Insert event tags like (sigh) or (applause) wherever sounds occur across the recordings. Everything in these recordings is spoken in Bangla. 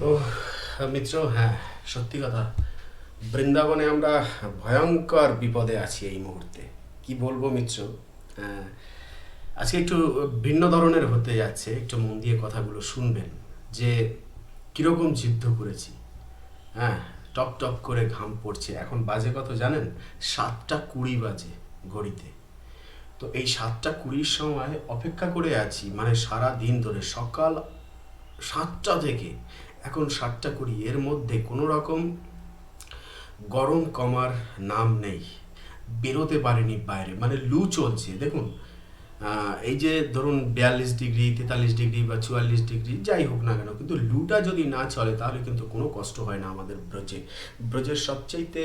তো মিত্র হ্যাঁ সত্যি কথা। বৃন্দাবনে আমরা ভয়ঙ্কর বিপদে আছি এই মুহূর্তে। কি বলব মিত্র? হ্যাঁ, আজকে একটু ভিন্ন ধরনের হতে যাচ্ছে একটু মন দিয়ে কথাগুলো শুনবেন যে কীরকম যুদ্ধ করেছি। হ্যাঁ টপ টপ করে ঘাম পড়ছে। এখন বাজে কত জানেন? সাতটা কুড়ি বাজে ঘড়িতে। তো এই সাতটা কুড়ির সময় অপেক্ষা করে আছি মানে সারা দিন ধরে সকাল সাতটা থেকে এখন সাতটা কুড়ি, এর মধ্যে কোনো রকম গরম কমার নাম নেই। বেরোতে পারেনি বাইরে মানে লু চলছে। দেখুন এই যে ধরুন বিয়াল্লিশ ডিগ্রি, তেতাল্লিশ ডিগ্রি বা চুয়াল্লিশ ডিগ্রি, যাই হোক না কেন, কিন্তু লুটা যদি না চলে, তাহলে কিন্তু কোনো কষ্ট হয় না আমাদের ব্রজে। ব্রজের সবচাইতে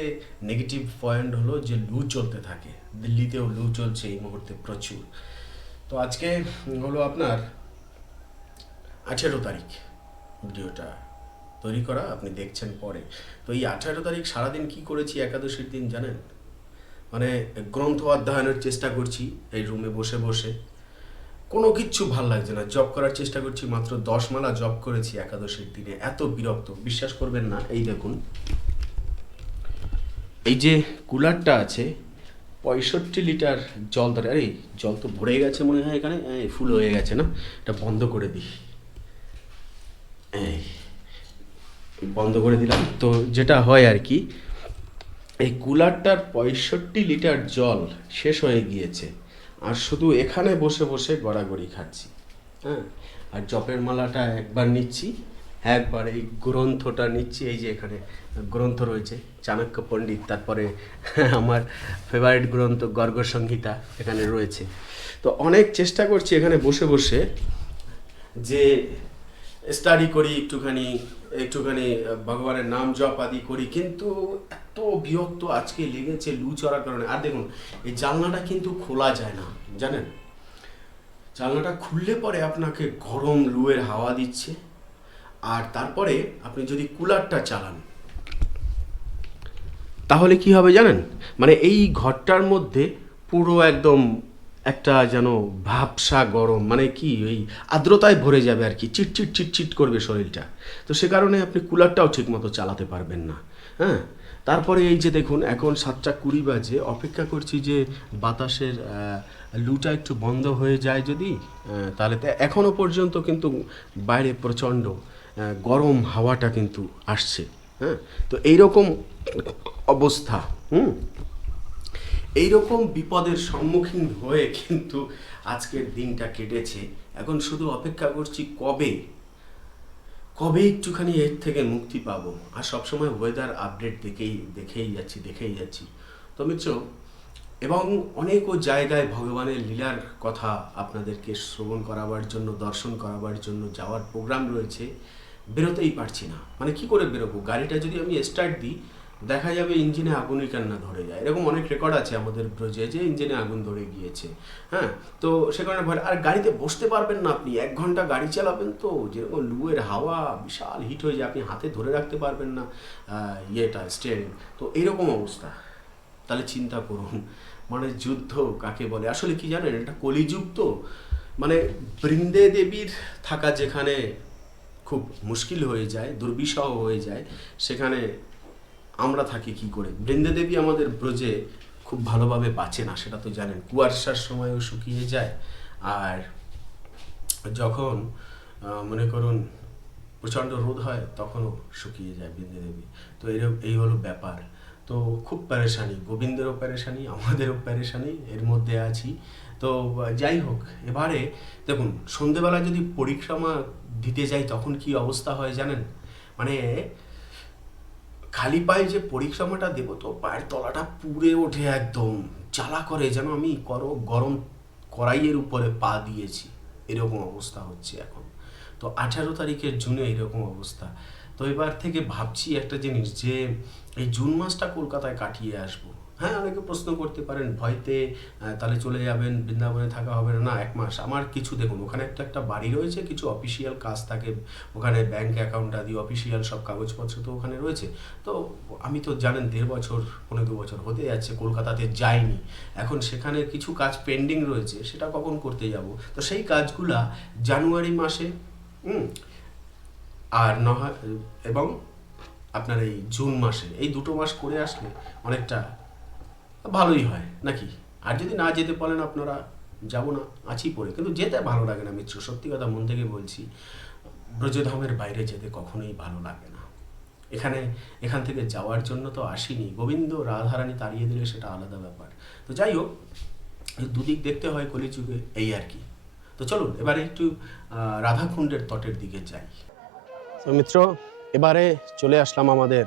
নেগেটিভ পয়েন্ট হলো যে লু চলতে থাকে। দিল্লিতেও লু চলছে এই মুহূর্তে প্রচুর। তো আজকে হলো আপনার আঠেরো তারিখ ভিডিওটা। তৈরি করা আপনি দেখছেন পরে। তো এই আঠারো তারিখ সারাদিন কি করেছি, একাদশীর দিন জানেন? মানে গ্রন্থ অধ্যয়নের চেষ্টা করছি এই রুমে বসে বসে। কোনো কিচ্ছু ভালো লাগছে না জব করার চেষ্টা করছি, মাত্র দশ মালা জব করেছি একাদশীর দিনে। এত বিরক্ত, বিশ্বাস করবেন না, এই দেখুন। এই যে কুলারটা আছে, পঁয়ষট্টি লিটার জল ধরে, আরে, জল তো ভরে গেছে মনে হয় এখানে ফুল হয়ে গেছে না? এটা বন্ধ করে দিই। এই। বন্ধ করে দিলাম। তো যেটা হয় আর কি, এই কুলারটার পঁয়ষট্টি লিটার জল শেষ হয়ে গিয়েছে। আর শুধু এখানে বসে বসে গড়াগড়ি খাচ্ছি। হ্যাঁ? আর জপের মালাটা একবার নিচ্ছি, একবার এই গ্রন্থটা নিচ্ছি, এই যে এখানে গ্রন্থ রয়েছে, চাণক্য পণ্ডিত, তারপরে আমার ফেভারিট গ্রন্থ গর্গ সংহিতা এখানে রয়েছে। তো অনেক চেষ্টা করছি এখানে বসে বসে যে স্টাডি করি একটুখানি একটুখানি ভগবানের নাম জপ আদি করি, কিন্তু এত বিরক্ত আজকে লেগেছে লু চড়ার কারণে। আর দেখুন, এই জানলাটা কিন্তু খোলা যায় না, জানেন? জানলাটা খুললে পরে আপনাকে গরম লুয়ের হাওয়া দিচ্ছে। আর তারপরে আপনি যদি কুলারটা চালান, তাহলে কি হবে জানেন? মানে এই ঘরটার মধ্যে পুরো একদম একটা যেন ভাবসা গরম মানে কি, ওই আর্দ্রতায় ভরে যাবে আর কি চিটচিট চিটচিট করবে শরীরটা। তো সে কারণে আপনি কুলারটাও ঠিকমতো চালাতে পারবেন না হ্যাঁ? তারপরে এই যে দেখুন, এখন সাতটা কুড়ি বাজে, অপেক্ষা করছি যে বাতাসের লুটা একটু বন্ধ হয়ে যায় যদি তাহলে এখনও পর্যন্ত কিন্তু বাইরে প্রচণ্ড গরম হাওয়াটা কিন্তু আসছে হ্যাঁ? তো এইরকম অবস্থা, হুম? এইরকম বিপদের সম্মুখীন হয়ে কিন্তু আজকের দিনটা কেটেছে। এখন শুধু অপেক্ষা করছি কবে? কবে একটুখানি এর থেকে মুক্তি পাবো? আর সবসময় ওয়েদার আপডেট দেখেই দেখেই যাচ্ছি দেখেই যাচ্ছি। তো মিত্র, এবং অনেকও জায়গায় ভগবানের লীলার কথা আপনাদেরকে শ্রবণ করাবার জন্য, দর্শন করাবার জন্য যাওয়ার প্রোগ্রাম রয়েছে। বেরোতেই পারছি না। মানে কি করে বেরোবো? গাড়িটা যদি আমি স্টার্ট দিই দেখা যাবে ইঞ্জিনে আগুনই কান্না ধরে যায়। এরকম অনেক রেকর্ড আছে আমাদের ব্রজে যে ইঞ্জিনে আগুন ধরে গিয়েছে হ্যাঁ? তো সে কারণে ভয়, আর গাড়িতে বসতে পারবেন না আপনি, এক ঘণ্টা গাড়ি চালাবেন তো, যেরকম লুয়ের হাওয়া বিশাল হিট হয়ে যায়, আপনি হাতে ধরে রাখতে পারবেন না ইয়েটা স্টিয়ারিং তো এরকম অবস্থা। তাহলে চিন্তা করুন মানে যুদ্ধ কাকে বলে? আসলে কি জানেন, এটা কলিযুগ তো। মানে বৃন্দে দেবীর থাকা যেখানে খুব মুশকিল হয়ে যায়, দুর্বিষহ হয়ে যায়, সেখানে আমরা থাকি কি করে? বৃন্দে দেবী আমাদের ব্রজে খুব ভালোভাবে বাঁচে না, সেটা তো জানেন। কুয়াশার সময়ও শুকিয়ে যায় আর যখন মনে করুন প্রচণ্ড রোদ হয়, তখনও শুকিয়ে যায় বৃন্দে দেবী তো এর এই হলো ব্যাপার। তো খুব প্যারেশানি গোবিন্দেরও প্যারেশানি আমাদেরও প্যারেশানি এর মধ্যে আছি। তো যাই হোক, এবারে দেখুন, সন্ধেবেলা যদি পরিক্রমা দিতে যাই, তখন কি অবস্থা হয় জানেন? মানে খালি পায়ে যে পরিক্রমাটা দেবো তো পায়ের তলাটা পুড়ে ওঠে একদম। জ্বালা করে যেন আমি করো, গরম কড়াইয়ের উপরে পা দিয়েছি। এরকম অবস্থা হচ্ছে এখন। তো আঠারো তারিখের জুনে এরকম অবস্থা। তো এবার থেকে ভাবছি একটা জিনিস যে, এই জুন মাসটা কলকাতায় কাটিয়ে আসব। হ্যাঁ অনেকে প্রশ্ন করতে পারেন, ভয়তে তাহলে চলে যাবেন, বৃন্দাবনে থাকা হবে না এক মাস। আমার কিছু দেখুন, ওখানে একটা একটা বাড়ি রয়েছে, কিছু অফিসিয়াল কাজ থাকে, ওখানে ব্যাংক অ্যাকাউন্ট আদি অফিসিয়াল সব কাগজপত্র তো ওখানে রয়েছে। তো আমি তো জানেন, দেড় বছর, পনেরো দু বছর হতে যাচ্ছে, কলকাতাতে যাইনি। এখন সেখানে কিছু কাজ পেন্ডিং রয়েছে, সেটা কখন করতে যাব? তো সেই কাজগুলা জানুয়ারি মাসে আর নয় এবং আপনার এই জুন মাসে, এই দুটো মাস করে আসলে অনেকটা ভালোই হয়, নাকি? আর যদি না যেতে পারেন আপনারা, যাব না, আছি পড়ে। কিন্তু যেতে ভালো লাগে না, মিত্র। সত্যি কথা মন থেকে বলছি, ব্রজধামের বাইরে যেতে কখনোই ভালো লাগে না। এখানে, এখান থেকে যাওয়ার জন্য তো আসিনি। গোবিন্দ রাধারানী তাড়িয়ে দিলে সেটা আলাদা ব্যাপার। তো যাই হোক দুদিক দেখতে হয় কলিযুগে, এই আর কি। তো চলুন, এবারে একটু রাধাকুণ্ডের তটের দিকে যাই। তো মিত্র, এবারে চলে আসলাম আমাদের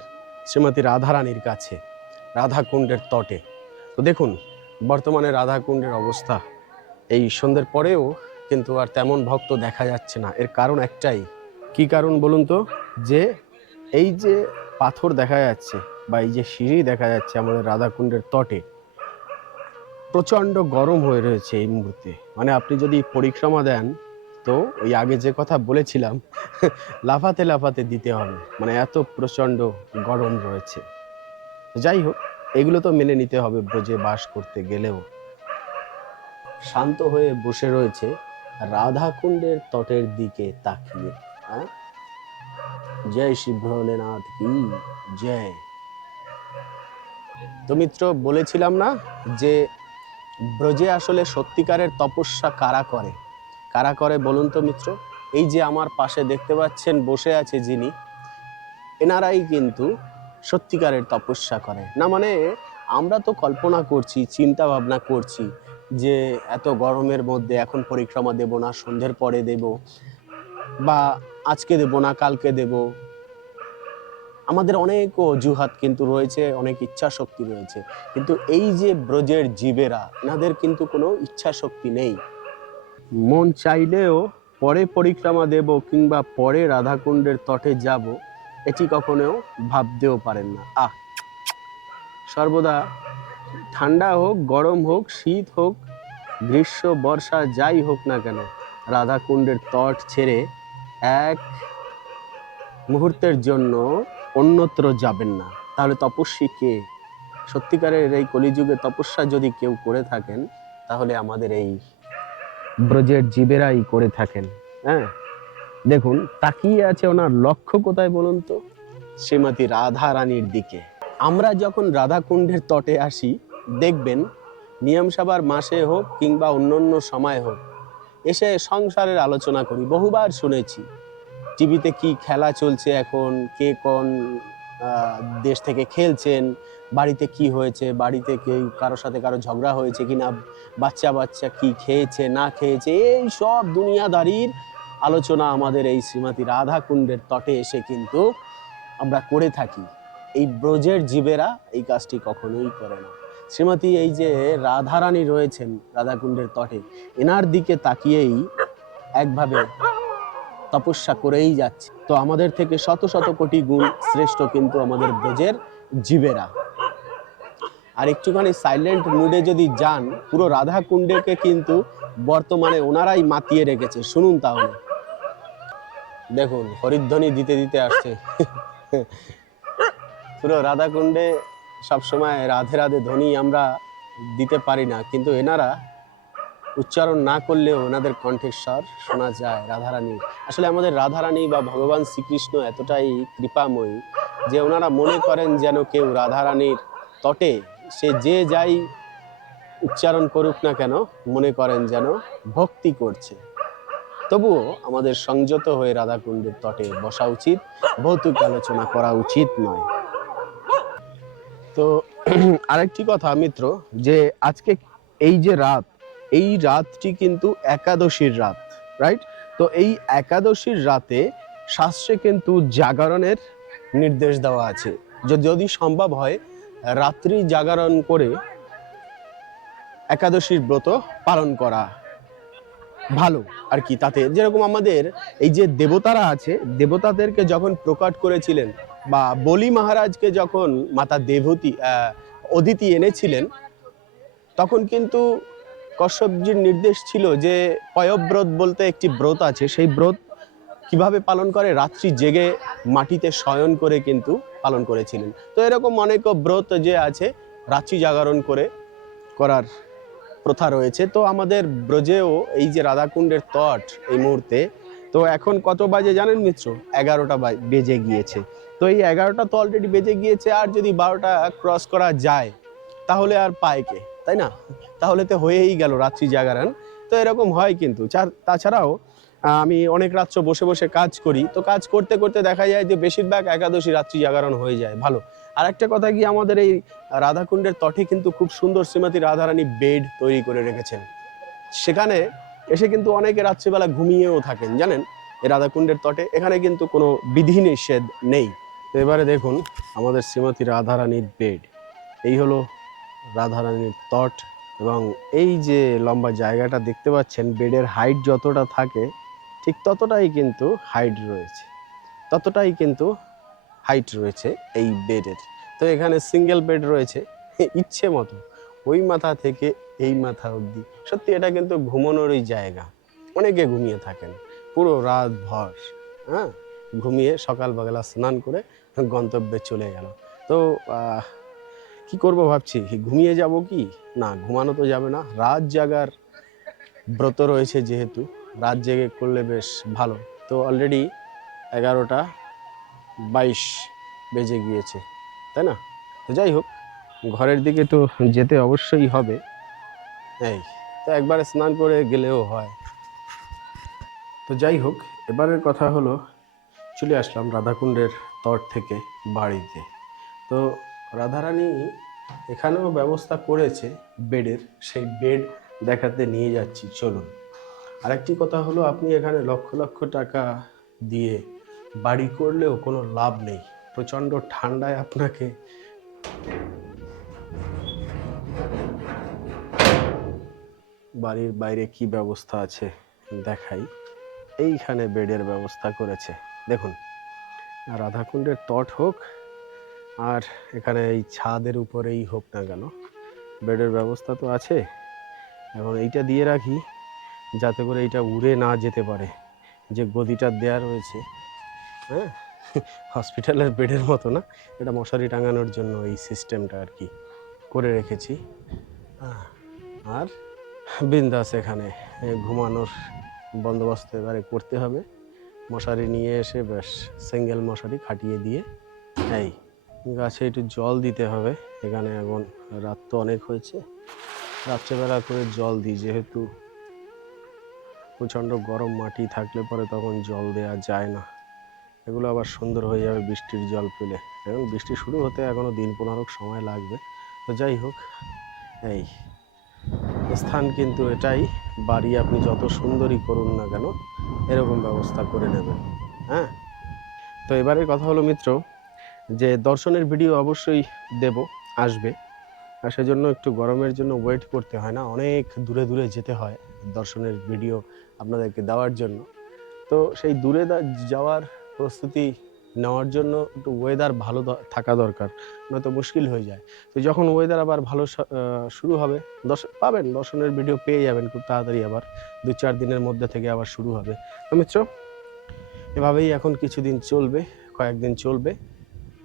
শ্রীমতী রাধারানীর কাছে, রাধাকুণ্ডের তটে। তো দেখুন, বর্তমানে রাধাকুণ্ডের অবস্থা এই সন্ধ্যের পরেও কিন্তু আর তেমন ভক্ত দেখা যাচ্ছে না। এর কারণ একটাই। কি কারণ বলুন তো? যে এই যে পাথর দেখা যাচ্ছে বা এই যে সিঁড়ি দেখা যাচ্ছে আমাদের রাধাকুণ্ডের তটে, প্রচণ্ড গরম হয়ে রয়েছে এই মুহূর্তে। মানে আপনি যদি পরিক্রমা দেন, তো ওই আগে যে কথা বলেছিলাম, (laughs) লাফাতে লাফাতে দিতে হবে। মানে এত প্রচণ্ড গরম রয়েছে। যাই হোক এগুলো তো মেনে নিতে হবে ব্রজে বাস করতে গেলেও। শান্ত হয়ে বসে রয়েছে রাধাকুণ্ডের তটের দিকে তাকিয়ে জয় শ্রী ভোলেনাথ কি? জয়। তো মিত্র, বলেছিলাম না যে ব্রজে আসলে সত্যিকারের তপস্যা কারা করে? কারা করে বলুন তো মিত্র? এই যে আমার পাশে দেখতে পাচ্ছেন, বসে আছে যিনি, এনারাই কিন্তু সত্যিকারের তপস্যা করে। না মানে আমরা তো কল্পনা করছি চিন্তা ভাবনা করছি যে এত গরমের মধ্যে এখন পরিক্রমা দেব না, সন্ধ্যের পরে দেব বা আজকে দেব না, কালকে দেব। আমাদের অনেক অজুহাত কিন্তু রয়েছে, অনেক ইচ্ছা শক্তি রয়েছে। কিন্তু এই যে ব্রজের জীবেরা, এনাদের কিন্তু কোনো ইচ্ছা শক্তি নেই। মন চাইলেও পরে পরিক্রমা দেব কিংবা পরে রাধাকুণ্ডের তটে যাব এটি কখনো ভাবতেও পারেন না। আহ! সর্বদা ঠান্ডা হোক, গরম হোক, শীত হোক, গ্রীষ্ম, বর্ষা, যাই হোক না কেন, রাধাকুণ্ডের তট ছেড়ে এক মুহূর্তের জন্য অন্যত্র যাবেন না। তাহলে তপস্বী কে? সত্যিকারের এই কলিযুগে তপস্যা যদি কেউ করে থাকেন, তাহলে আমাদের এই ব্রজের জীবেরাই করে থাকেন হ্যাঁ? দেখুন, তাকিয়ে আছে ওনার লক্ষ্য কোথায় বলুন তো? শ্রীমতী রাধা রানীর দিকে। আমরা যখন রাধাকুণ্ডের তটে আসি, দেখবেন নিয়মসভার মাসে হোক কিংবা অন্য অন্য সময় হোক, এসে সংসারের আলোচনা করি, বহুবার শুনেছি। টিভিতে কি খেলা চলছে এখন, কে কোন দেশ থেকে খেলছেন, বাড়িতে কি হয়েছে, বাড়িতে কেউ কারোর সাথে কারও ঝগড়া হয়েছে কিনা বাচ্চা বাচ্চা কি খেয়েছে, না খেয়েছে, এই সব দুনিয়াদারির আলোচনা আমাদের এই শ্রীমতী রাধা কুণ্ডের তটে এসে কিন্তু আমরা করে থাকি। এই ব্রজের জীবেরা এই কাজটি কখনোই করে না। শ্রীমতী এই যে রাধারানী রয়েছেন রাধাকুণ্ডের তটে, এনার দিকে তাকিয়েই একভাবে তপস্যা করেই যাচ্ছে। তো আমাদের থেকে শত শত কোটি গুণ শ্রেষ্ঠ কিন্তু আমাদের ব্রজের জীবেরা। আর একটুখানি সাইলেন্ট মুডে যদি যান, পুরো রাধা কুণ্ডকে কিন্তু বর্তমানে ওনারাই মাতিয়ে রেখেছে। শুনুন তাহলে। দেখুন, হরিধ্বনি দিতে দিতে আসছে। পুরো রাধা কুণ্ডে সবসময় রাধে রাধে ধ্বনি আমরা দিতে পারি না, কিন্তু এনারা উচ্চারণ না করলেও ওনাদের কণ্ঠেশ্বর শোনা যায় রাধারানী। আসলে আমাদের রাধারানী বা ভগবান শ্রীকৃষ্ণ এতটাই কৃপাময়ী যে ওনারা মনে করেন যেন কেউ রাধারানীর তটে সে যে যাই উচ্চারণ করুক না কেন, মনে করেন যেন ভক্তি করছে। তবুও আমাদের সংযত হয়ে রাধাকুণ্ডের তটে বসা উচিত, ভৌতিক আলোচনা করা উচিত নয়। তো (clears throat) আরেকটি কথা মিত্র, যে আজকে এই যে রাত, এই রাতটি কিন্তু একাদশীর রাত রাইট তো এই একাদশীর রাতে শাস্ত্রে কিন্তু জাগরণের নির্দেশ দেওয়া আছে। যদি যদি সম্ভব হয়, রাত্রি জাগরণ করে একাদশীর ব্রত পালন করা ভালো আর কি, তাতে যেরকম আমাদের এই যে দেবতারা আছে, দেবতাদেরকে যখন প্রকট করেছিলেন বা বলি মহারাজকে যখন মাতা দেবতী অদিতি এনেছিলেন, তখন কিন্তু কশ্যপজির নির্দেশ ছিল যে পয়ব্রত বলতে একটি ব্রত আছে, সেই ব্রত কীভাবে পালন করে? রাত্রি জেগে মাটিতে শয়ন করে কিন্তু পালন করেছিলেন। তো এরকম অনেক ব্রত যে আছে, রাত্রি জাগরণ করে করার প্রথা রয়েছে। তো আমাদের ব্রজেও এই যে রাধাকুণ্ডের তট এই মুহূর্তে, তো এখন কত বাজে জানেন মিত্র? এগারোটা বাজ- গিয়েছে। তো এই এগারোটা তো অলরেডি বেজে গিয়েছে, আর যদি বারোটা ক্রস করা যায়, তাহলে আর পায় কে? তাই না? তাহলে তো হয়েই গেল রাত্রি জাগরণ। তো এরকম হয় কিন্তু। তাছাড়াও আমি অনেক রাত্র বসে বসে কাজ করি। তো কাজ করতে করতে দেখা যায় যে বেশিরভাগ একাদশী রাত্রি জাগরণ হয়ে যায়। ভালো। আর একটা কথা কি, আমাদের এই রাধাকুণ্ডের তটে কিন্তু খুব সুন্দর শ্রীমতী রাধারানী বেড তৈরি করে রেখেছেন। সেখানে এসে কিন্তু অনেকে রাত্রিবেলা ঘুমিয়েও থাকেন, জানেন? এই রাধাকুণ্ডের তটে এখানে কিন্তু কোনো বিধি নিষেধ নেই। তো এবারে দেখুন আমাদের শ্রীমতী রাধারানীর বেড। এই হলো রাধারানীর তট এবং এই যে লম্বা জায়গাটা দেখতে পাচ্ছেন, বেডের হাইট যতটা থাকে, ঠিক ততটাই কিন্তু হাইট রয়েছে। ততটাই কিন্তু হাইট রয়েছে এই বেডের তো এখানে সিঙ্গেল বেড রয়েছে, (laughs) ইচ্ছে মতো। ওই মাথা থেকে এই মাথা অবধি। সত্যি এটা কিন্তু ঘুমানোরই জায়গা। অনেকে ঘুমিয়ে থাকেন। পুরো রাত ভর হ্যাঁ? ঘুমিয়ে সকালবেলা স্নান করে গন্তব্যে চলে গেল। তো কি করব ভাবছি? ঘুমিয়ে যাব কি? না, ঘুমানো তো যাবে না। রাত জাগার ব্রত রয়েছে যেহেতু। রাত জেগে করলে বেশ ভালো। তো অলরেডি এগারোটা বাইশ বেজে গিয়েছে, তাই না? তো যাই হোক, ঘরের দিকে তো যেতে অবশ্যই হবে। এই, তো একবারে স্নান করে গেলেও হয়। তো যাই হোক, এবারের কথা হলো, চলে আসলাম রাধাকুণ্ডের তট থেকে বাড়িতে। তো রাধারানী এখানেও ব্যবস্থা করেছে বেডের, সেই বেড দেখাতে নিয়ে যাচ্ছি, চলুন। আরেকটি কথা হলো, আপনি এখানে লক্ষ লক্ষ টাকা দিয়ে বাড়ি করলেও কোনো লাভ নেই। প্রচণ্ড ঠান্ডায় আপনাকে বাড়ির বাইরে কি ব্যবস্থা আছে দেখাই। এইখানে বেডের ব্যবস্থা করেছে। দেখুন, রাধাকুণ্ডের তট হোক আর এখানে এই ছাদের উপরেই হোক না কেন, বেডের ব্যবস্থা তো আছে। এখন এইটা দিয়ে রাখি যাতে করে এইটা উড়ে না যেতে পারে। যে গদিটা দেয়া রয়েছে হ্যাঁ? হসপিটালের বেডের মতো না? এটা মশারি টাঙানোর জন্য এই সিস্টেমটা আর কি করে রেখেছি। আর বিন্দাস এখানে ঘুমানোর বন্দোবস্ত এবারে করতে হবে। মশারি নিয়ে এসে বেশ সিঙ্গেল মশারি খাটিয়ে দিয়ে, এই গাছে একটু জল দিতে হবে। এখানে এখন রাত তো অনেক হয়েছে। রাত্রেবেলা করে জল দিই, যেহেতু প্রচণ্ড গরম মাটি থাকলে পরে তখন জল দেওয়া যায় না। এগুলো আবার সুন্দর হয়ে যাবে বৃষ্টির জল পেলে। এবং বৃষ্টি শুরু হতে এখনও দিন পনেরোক সময় লাগবে। তো যাই হোক, এই স্থান কিন্তু এটাই, বাড়ি আপনি যত সুন্দরই করুন না কেন, এরকম ব্যবস্থা করে নেবেন। হ্যাঁ? তো এবারের কথা হলো মিত্র, যে দর্শনের ভিডিও অবশ্যই দেব, আসবে। আর সেজন্য একটু গরমের জন্য ওয়েট করতে হয় না, অনেক দূরে দূরে যেতে হয় দর্শনের ভিডিও আপনাদেরকে দেওয়ার জন্য। তো সেই দূরে যাওয়ার প্রস্তুতি নেওয়ার জন্য একটু ওয়েদার ভালো থাকা দরকার, নয়তো মুশকিল হয়ে যায়। তো যখন ওয়েদার আবার ভালো শুরু হবে দর্শ পাবেন, দর্শনের ভিডিও পেয়ে যাবেন খুব তাড়াতাড়ি আবার। দু চার দিনের মধ্যে থেকে আবার শুরু হবে। মিত্র, এভাবেই এখন কিছুদিন চলবে, কয়েকদিন চলবে।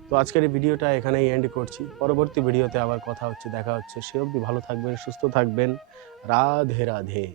তো আজকের এই ভিডিওটা এখানেই এন্ড করছি। পরবর্তী ভিডিওতে আবার কথা হচ্ছে, দেখা হচ্ছে। সে অবধি ভালো থাকবেন, সুস্থ থাকবেন। রাধে রাধে।